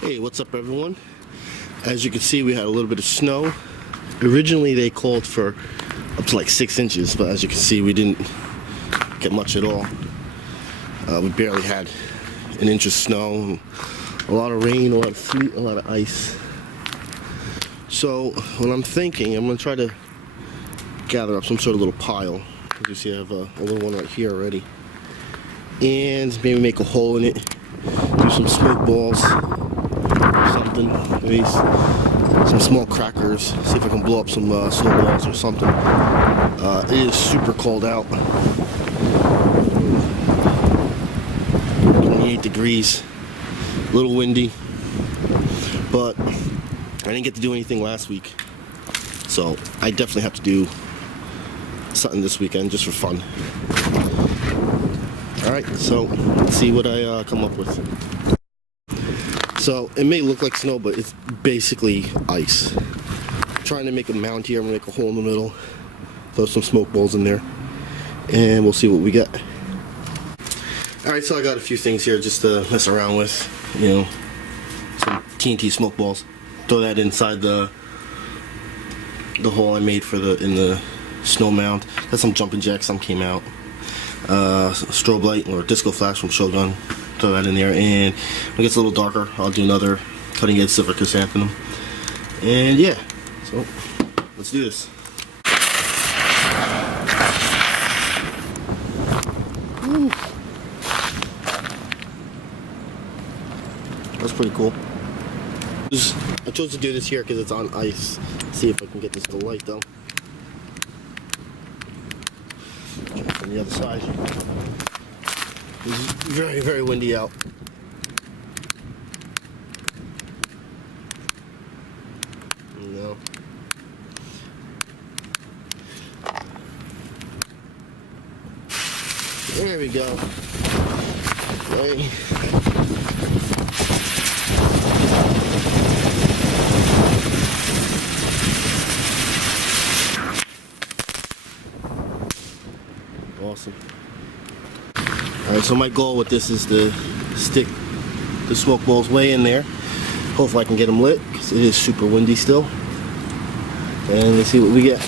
Hey, what's up everyone? As you can see, we had a little bit of snow. Originally they called for up to like 6 inches, but as you can see, we didn't get much at all. We barely had an inch of snow, a lot of rain, a lot of sleet, a lot of ice. So what I'm thinking, I'm going to try to gather up some sort of little pile. As you see, I have a little one right here already. And maybe make a hole in it, do some smoke balls, something, maybe some small crackers, see if I can blow up some snowballs or something. It is super cold out, 28 degrees, a little windy, but I didn't get to do anything last week, so I definitely have to do something this weekend just for fun. Alright, so let's see what I come up with. So it may look like snow, but it's basically ice. I'm trying to make a mound here. I'm gonna make a hole in the middle, throw some smoke balls in there, and we'll see what we get. Alright, so I got a few things here just to mess around with. You know, some TNT smoke balls. Throw that inside the hole I made for in the snow mound. Got some jumping jacks, some came out. Strobe light or disco flash from Shogun. Throw that in there, and when it gets a little darker, I'll do another cutting edge silver chrysanthemum. And yeah, so let's do this. Woo. That's pretty cool. I chose to do this here because it's on ice. See if I can get this to light though. Try from the other side. It's very, very windy out. No. There we go. Okay. Awesome. Alright, so my goal with this is to stick the smoke balls way in there. Hopefully I can get them lit, because it is super windy still. And let's see what we get.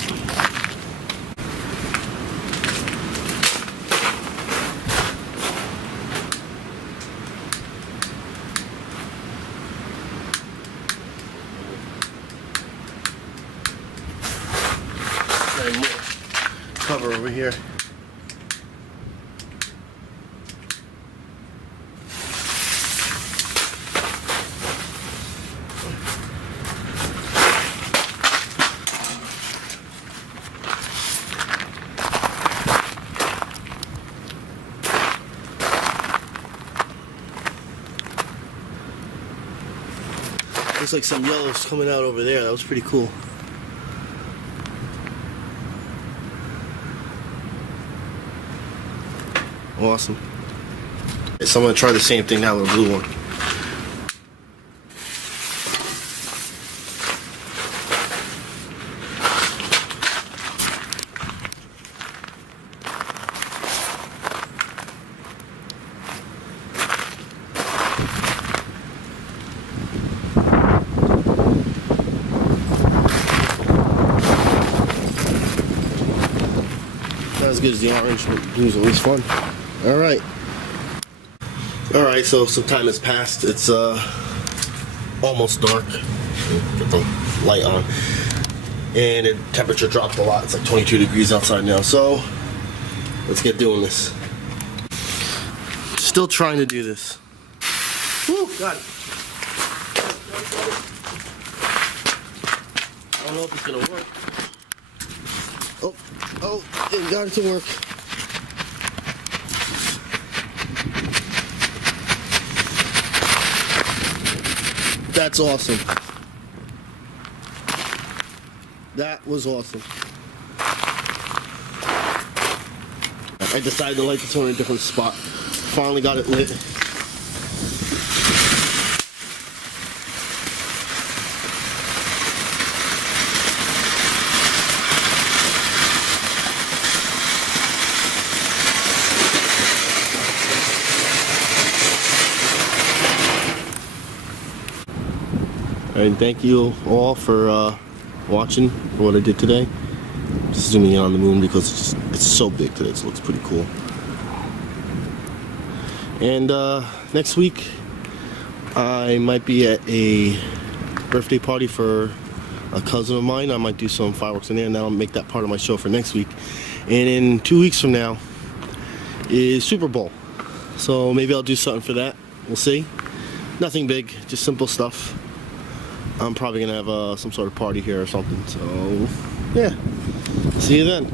Got more cover over here. Looks like some yellow's coming out over there. That was pretty cool. Awesome. So I'm going to try the same thing now with a blue one. Not as good as the orange, but blue is always fun. Alright. Alright, so some time has passed. It's almost dark. Get the light on. And the temperature dropped a lot. It's like 22 degrees outside now. So let's get doing this. Still trying to do this. Woo, got it. I don't know if it's gonna work. Oh, it got it to work. That's awesome. That was awesome. I decided to light this one in a different spot. Finally got it lit. And thank you all for watching for what I did today. Just zooming in on the moon because it's so big today, so it looks pretty cool. And next week I might be at a birthday party for a cousin of mine. I might do some fireworks in there, and that'll make that part of my show for next week. And in 2 weeks from now is Super Bowl, so maybe I'll do something for that. We'll see. Nothing big, just simple stuff. I'm probably gonna have some sort of party here or something, so yeah, see you then.